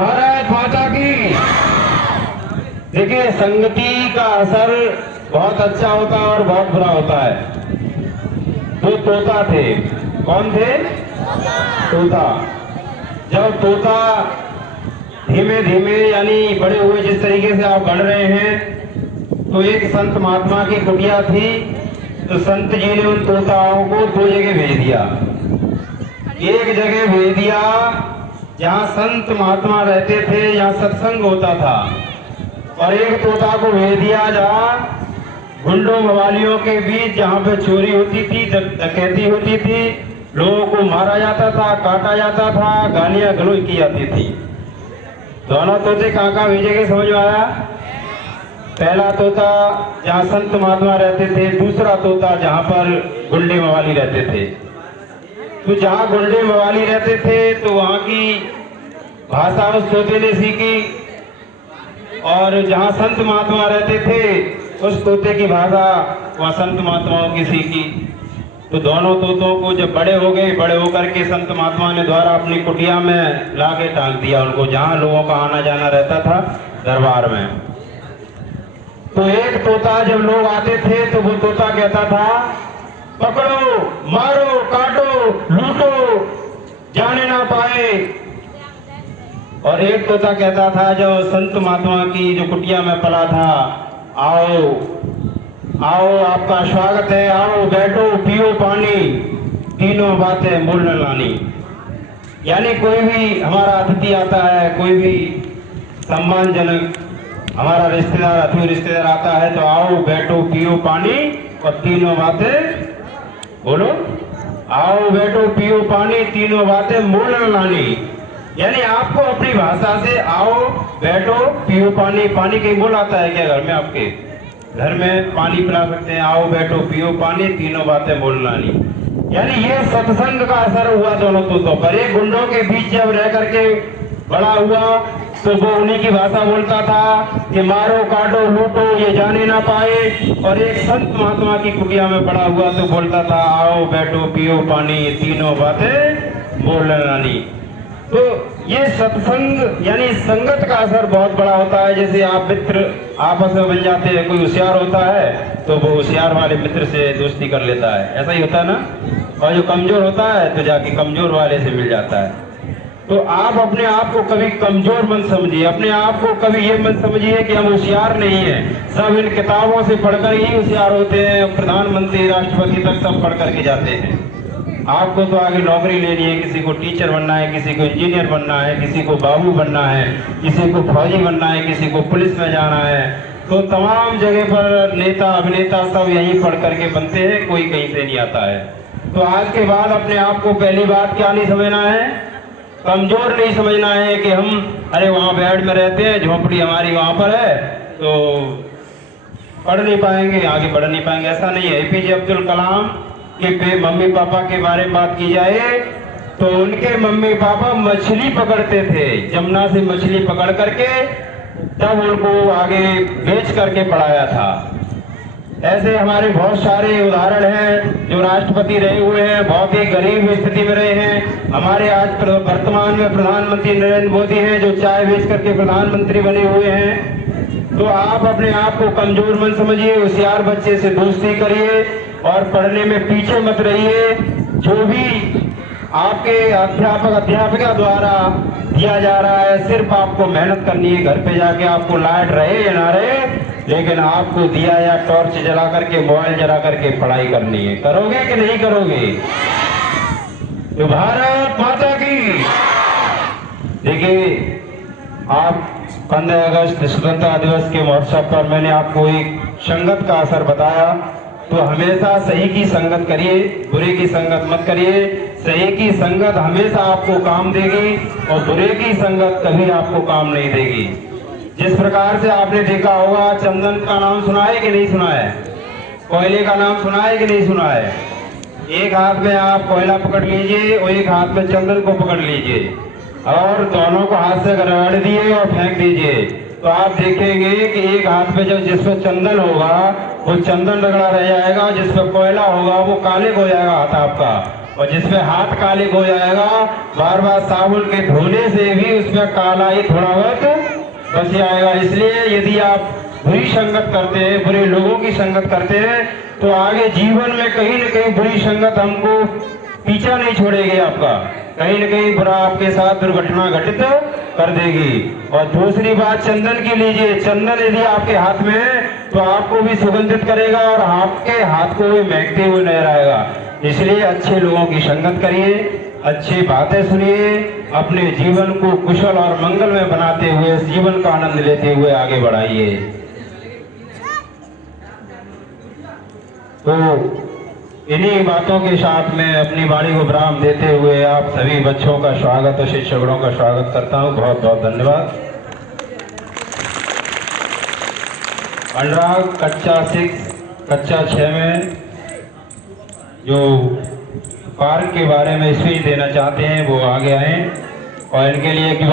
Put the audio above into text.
भारत माता की। देखिए, संगति का असर बहुत अच्छा होता है और बहुत बुरा होता है। दो तोता थे। कौन थे? तोता। जब तोता धीमे धीमे यानी बड़े हुए, जिस तरीके से आप बढ़ रहे हैं, तो एक संत महात्मा की कुटिया थी। तो संत जी ने उन तोताओं को दो जगह भेज दिया। एक जगह भेज दिया जहाँ संत महात्मा रहते थे, जहाँ सत्संग होता था, और एक तोता को भेज दिया जहाँ गुंडों मवालियों के बीच, जहाँ पे चोरी होती थी, डकैती होती थी, लोगों को मारा जाता था, काटा जाता था, गालियां गलौज की जाती थी। दोनों तोते कहाँ कहाँ भेजे गए, समझ में आया? पहला तोता जहाँ संत महात्मा रहते थे, दूसरा तोता जहाँ पर गुंडे मवाली रहते थे। तो जहाँ गुंडे मवाली रहते थे तो वहाँ की भाषा उस तोते ने सीखी, और जहाँ संत महात्मा रहते थे उस तोते की भाषा वहाँ संत महात्माओं की सीखी। तो दोनों तोतों को जब बड़े हो गए, बड़े होकर के संत महात्मा ने द्वारा अपनी कुटिया में लाके टांग दिया उनको, जहाँ लोगों का आना जाना रहता था, दरबार में। तो एक तोता जब लोग आते थे तो वो तोता कहता था, पकड़ो, मारो, काटो, लूटो, जाने ना पाए। और एक तोता कहता था, जो संत महात्मा की जो कुटिया में पला था, आओ आओ, आपका स्वागत है, आओ बैठो, पियो पानी, तीनों बातें बोलने लानी। यानी कोई भी हमारा अतिथि आता है, कोई भी सम्मानजनक हमारा रिश्तेदार, अतिथि रिश्तेदार आता है, तो आओ बैठो, पियो पानी और तीनों बातें बोलो। आओ बैठो, पियो पानी, तीनों बातें बोलने लानी। यानी आपको अपनी भाषा से आओ बैठो पियो पानी, पानी कहीं बोल आता है क्या घर में? आपके घर में पानी पिला सकते हैं, आओ बैठो पियो पानी, तीनों बातें बोलना नहीं। यानी ये सत्संग का असर हुआ दोनों तोतों पर। एक गुंडों के बीच जब रह करके बड़ा हुआ तो वो उन्हीं की भाषा बोलता था कि मारो, काटो, लूटो, ये जाने ना पाए। और एक संत महात्मा की कुटिया में बड़ा हुआ तो बोलता था, आओ बैठो पियो पानी, तीनों बातें बोलना नहीं। तो ये सत्संग यानी संगत का असर बहुत बड़ा होता है। जैसे आप मित्र आपस में बन जाते हैं, कोई होशियार होता है तो वो होशियार वाले मित्र से दोस्ती कर लेता है, ऐसा ही होता है ना। और जो कमजोर होता है तो जाके कमजोर वाले से मिल जाता है। तो आप अपने आप को कभी कमजोर मत समझिए, अपने आप को कभी ये मत समझिए कि हम होशियार नहीं हैं। सब इन किताबों से पढ़कर ही होशियार होते हैं। प्रधानमंत्री, राष्ट्रपति तक सब पढ़ करके जाते हैं। आपको तो आगे नौकरी लेनी है, किसी को टीचर बनना है, किसी को इंजीनियर बनना है, किसी को बाबू बनना है, किसी को फौजी बनना है, किसी को पुलिस में जाना है। तो तमाम जगह पर नेता, अभिनेता सब यहीं पढ़ करके बनते हैं, कोई कहीं से नहीं आता है। तो आज के बाद अपने आप को पहली बात क्या नहीं समझना है, कमजोर नहीं समझना है कि हम अरे वहाँ बेड में रहते हैं, झोपड़ी हमारी वहाँ पर है, तो पढ़ नहीं पाएंगे, आगे बढ़ नहीं पाएंगे, ऐसा नहीं है। एपीजे अब्दुल कलाम के मम्मी पापा के बारे में बात की जाए तो उनके मम्मी पापा मछली पकड़ते थे, जमुना से मछली पकड़ करके तब उनको आगे बेच करके पढ़ाया था। ऐसे हमारे बहुत सारे उदाहरण हैं जो राष्ट्रपति रहे हुए हैं, बहुत ही गरीब स्थिति में रहे हैं। हमारे आज वर्तमान में प्रधानमंत्री नरेंद्र मोदी हैं जो चाय बेच करके प्रधानमंत्री बने हुए हैं। तो आप अपने आप को कमजोर मत समझिए, होशियार बच्चे से दोस्ती करिए और पढ़ने में पीछे मत रहिए। जो भी आपके अध्यापक अध्यापिका द्वारा दिया जा रहा है, सिर्फ आपको मेहनत करनी है। घर पे जाके आपको लाइट रहे या ना रहे, लेकिन आपको दिया या टॉर्च जला करके, मोबाइल जला करके पढ़ाई करनी है। करोगे कि नहीं करोगे? तो भारत माता की। देखिए, आप 15 अगस्त स्वतंत्रता दिवस के महोत्सव पर मैंने आपको एक संगत का असर बताया। तो हमेशा सही की संगत करिए, बुरे की संगत मत करिए। सही की संगत हमेशा आपको काम देगी और बुरे की संगत कभी आपको काम नहीं देगी। जिस प्रकार से आपने देखा होगा, चंदन का नाम सुना है कि नहीं सुना है? कोयले का नाम सुना है कि नहीं सुना है? एक हाथ में आप कोयला पकड़ लीजिए और एक हाथ में चंदन को पकड़ लीजिए और दोनों को हाथ से रगड़ दिए और फेंक दीजिए। तो आप देखेंगे कि एक हाथ में जब जिसमें चंदन होगा वो चंदन रगड़ा रह जाएगा, जिसमें कोयला होगा वो काले हो जाएगा हाथ आपका। और जिसमें हाथ काले हो जाएगा, बार बार साबुन के धोने से भी उसमें काला ही थोड़ा बहुत बच जाएगा। इसलिए यदि आप बुरी संगत करते हैं, बुरे लोगों की संगत करते हैं, तो आगे जीवन में कहीं न कहीं बुरी संगत हमको पीछा नहीं छोड़ेगी, आपका कहीं न कहीं बुरा आपके साथ दुर्घटना घटित कर देगी। और दूसरी बात चंदन की लीजिए, चंदन यदि आपके हाथ में है तो आपको भी सुगंधित करेगा और आपके हाथ को भी महकते हुए नजर आएगा। इसलिए अच्छे लोगों की संगत करिए, अच्छी बातें सुनिए, अपने जीवन को कुशल और मंगल में बनाते हुए जीवन का आनंद लेते हुए आगे बढ़ाइए। तो इन्हीं बातों के साथ में अपनी वाणी को विराम देते हुए आप सभी बच्चों का स्वागत और शिक्षकों का स्वागत करता हूं। बहुत बहुत धन्यवाद। अनुराग कक्षा 6 में जो पार्क के बारे में स्पीच देना चाहते हैं वो आगे आए और इनके लिए